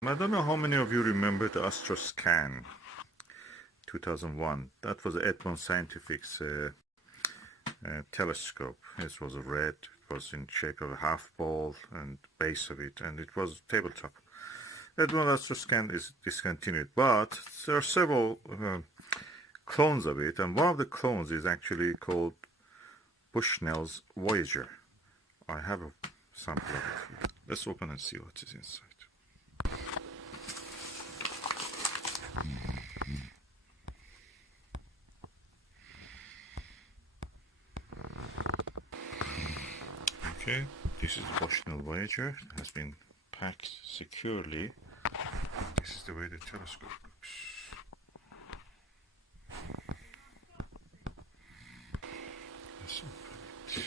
I don't know how many of you remember the Astroscan 2001. That was Edmund Scientific's telescope. It was red, it was in shape of a half ball and base of it, and it was tabletop. Edmund Astroscan is discontinued, but there are several clones of it, and one of the clones is actually called Bushnell's Voyager. I have a sample of it here. Let's open and see what is inside. Okay, this is Bushnell Voyager. It has been packed securely. This is the way the telescope looks. Let's open it.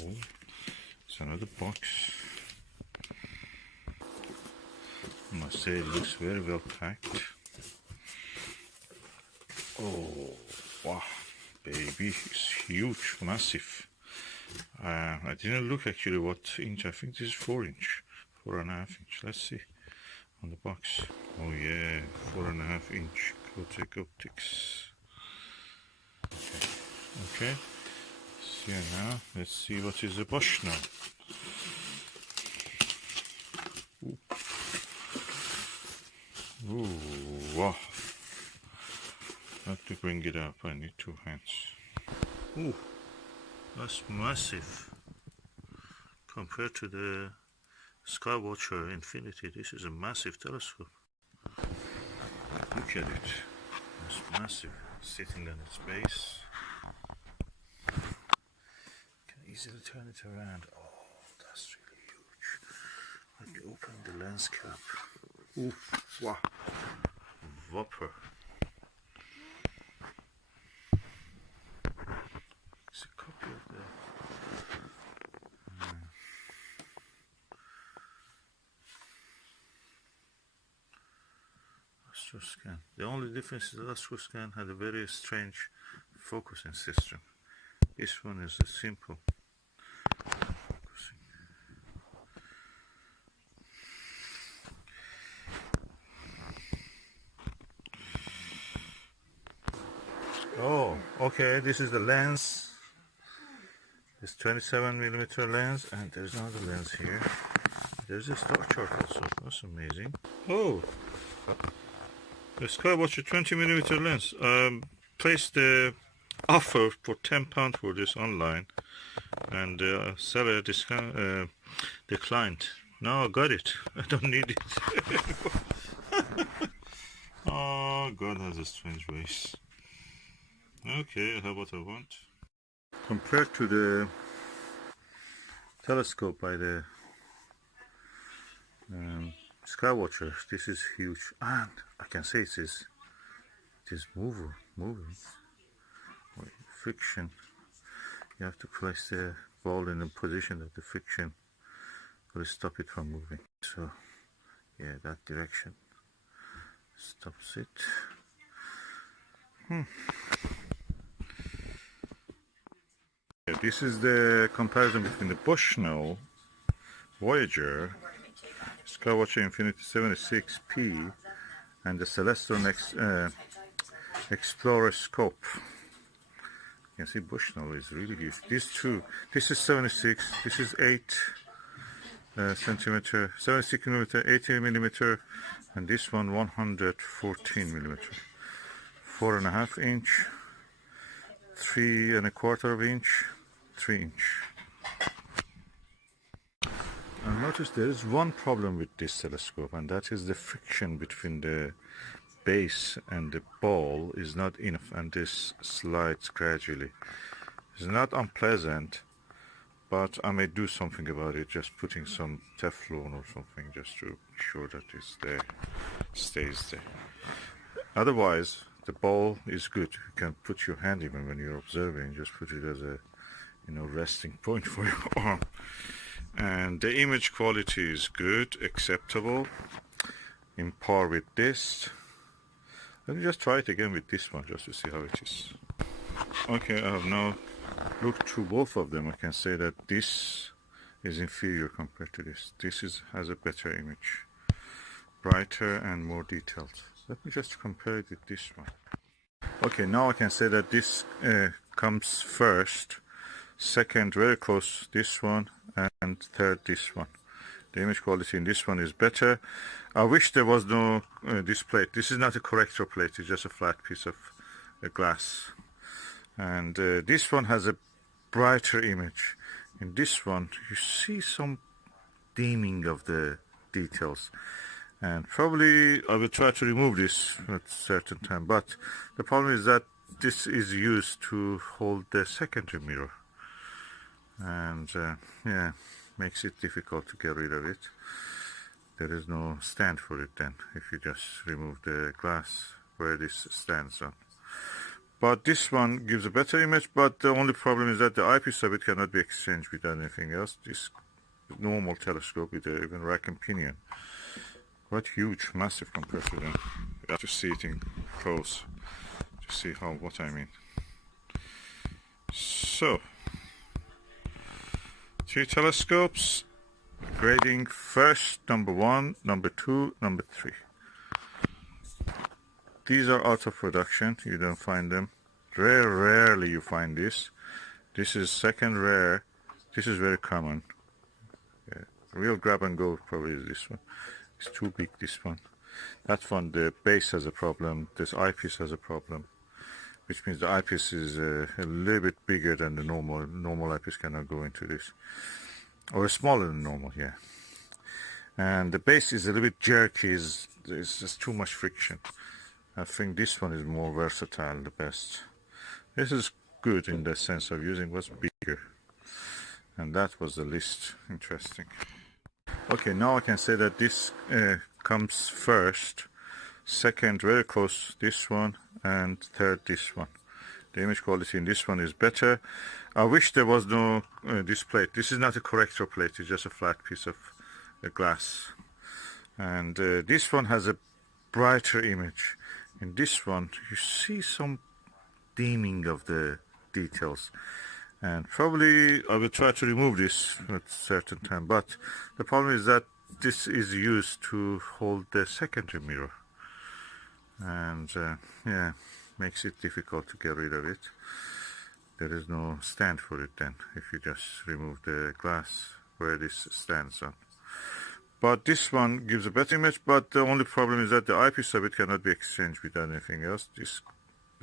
Oh, it's another box. I must say it looks very well packed. Oh, wow. Baby, it's huge, massive. I didn't look actually what inch. I think this is 4 inch, 4.5 inch. Let's see on the box. Oh yeah, 4.5 inch Kotek optics. Okay. So now let's see what is the Bushnell. Ooh, wow. I have to bring it up. I need 2 hands. Ooh, that's massive. Compared to the SkyWatcher Infinity, this is a massive telescope. Look at it. It's massive. Sitting on its base. Can easily turn it around. Oh, that's really huge. Let me open the lens cap. Ooh, wow. Whopper. It's a copy of the Astroscan. The only difference is the Astroscan had a very strange focusing system. This one is a simple focusing. Oh, okay, this is the lens. This 27mm lens, and there's another lens here. There's a star chart also. That's amazing. Oh, the SkyWatcher 20mm lens. Placed the offer for £10 for this online, and the seller declined. No, I got it. I don't need it. Oh, God has a strange ways. Okay, I have what I want. Compared to the telescope by the SkyWatcher, this is huge, and I can say it is moving. Friction. You have to place the ball in a position that the friction will stop it from moving. So, yeah, that direction stops it. This is the comparison between the Bushnell Voyager, SkyWatcher Infinity 76P, and the Celestron Explorer scope. You can see Bushnell is really huge. These two, this is 76, this is 8 centimeter, 76mm, 80mm, and this one 114mm. 4.5 inch, 3.25 inch, 3 inch. I noticed there is one problem with this telescope, and that is the friction between the base and the ball is not enough, and this slides gradually. It's not unpleasant, but I may do something about it, just putting some Teflon or something just to be sure that it's there, stays there. Otherwise, the ball is good. You can put your hand even when you're observing, just put it as a resting point for your arm. And the image quality is good, acceptable, in par with this. Let me just try it again with this one just to see how it is. Okay, I have now looked through both of them. I can say that this is inferior compared to this. This has a better image, brighter and more detailed. Let me just compare it with this one. Okay, now I can say that this comes first, second very close this one, and third this one. The image quality in this one is better. I wish there was no this plate. This is not a corrector plate, it's just a flat piece of glass. And this one has a brighter image. In this one you see some dimming of the details, and probably I will try to remove this at a certain time, but the problem is that this is used to hold the secondary mirror, and yeah, makes it difficult to get rid of it. There is no stand for it then if you just remove the glass where this stands on. But this one gives a better image, but the only problem is that the eyepiece of it cannot be exchanged with anything else. This normal telescope with even rack and pinion. Quite huge, massive compared to them. You have to see it in close to see what I mean. So, 3 telescopes, grading first, number 1, number 2, number 3. These are out of production, you don't find them. Rarely you find this. This is second rare. This is very common. Yeah. Real grab and go probably is this one. It's too big, this one. That one, the base has a problem. This eyepiece has a problem, which means the eyepiece is a little bit bigger than the normal eyepiece cannot go into this, or smaller than normal, yeah. And the base is a little bit jerky, there's just too much friction. I think this one is more versatile, the best. This is good in the sense of using what's bigger, and that was the least interesting. Okay, now I can say that this comes first, second very close this one, and third this one. The image quality in this one is better. I wish there was no this plate. This is not a corrector plate, it's just a flat piece of glass. And this one has a brighter image. In this one you see some dimming of the details, and probably I will try to remove this at a certain time, but the problem is that this is used to hold the secondary mirror, and yeah, makes it difficult to get rid of it. There is no stand for it then if you just remove the glass where this stands on. But this one gives a better image, but the only problem is that the eyepiece of it cannot be exchanged with anything else. This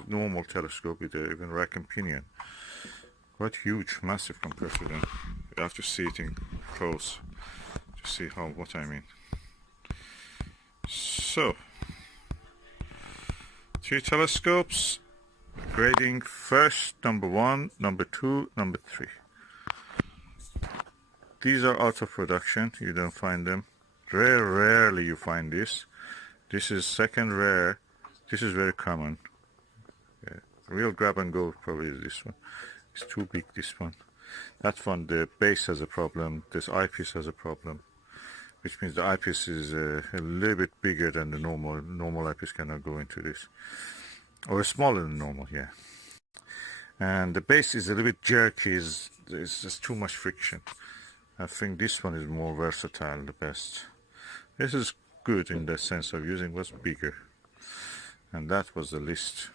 normal telescope with even rack and pinion. Quite huge, massive compared to them. You have to see it in close to see what I mean. So, 3 telescopes, grading first, number 1, number 2, number 3. These are out of production, you don't find them. Rarely you find this. This is second rare. This is very common. Yeah. Real grab and go probably is this one. It's too big, this one. That one, the base has a problem. This eyepiece has a problem, which means the eyepiece is a little bit bigger than the normal eyepiece cannot go into this, or smaller than normal, yeah. And the base is a little bit jerky, there's just too much friction. I think this one is more versatile, the best. This is good in the sense of using what's bigger, and that was the least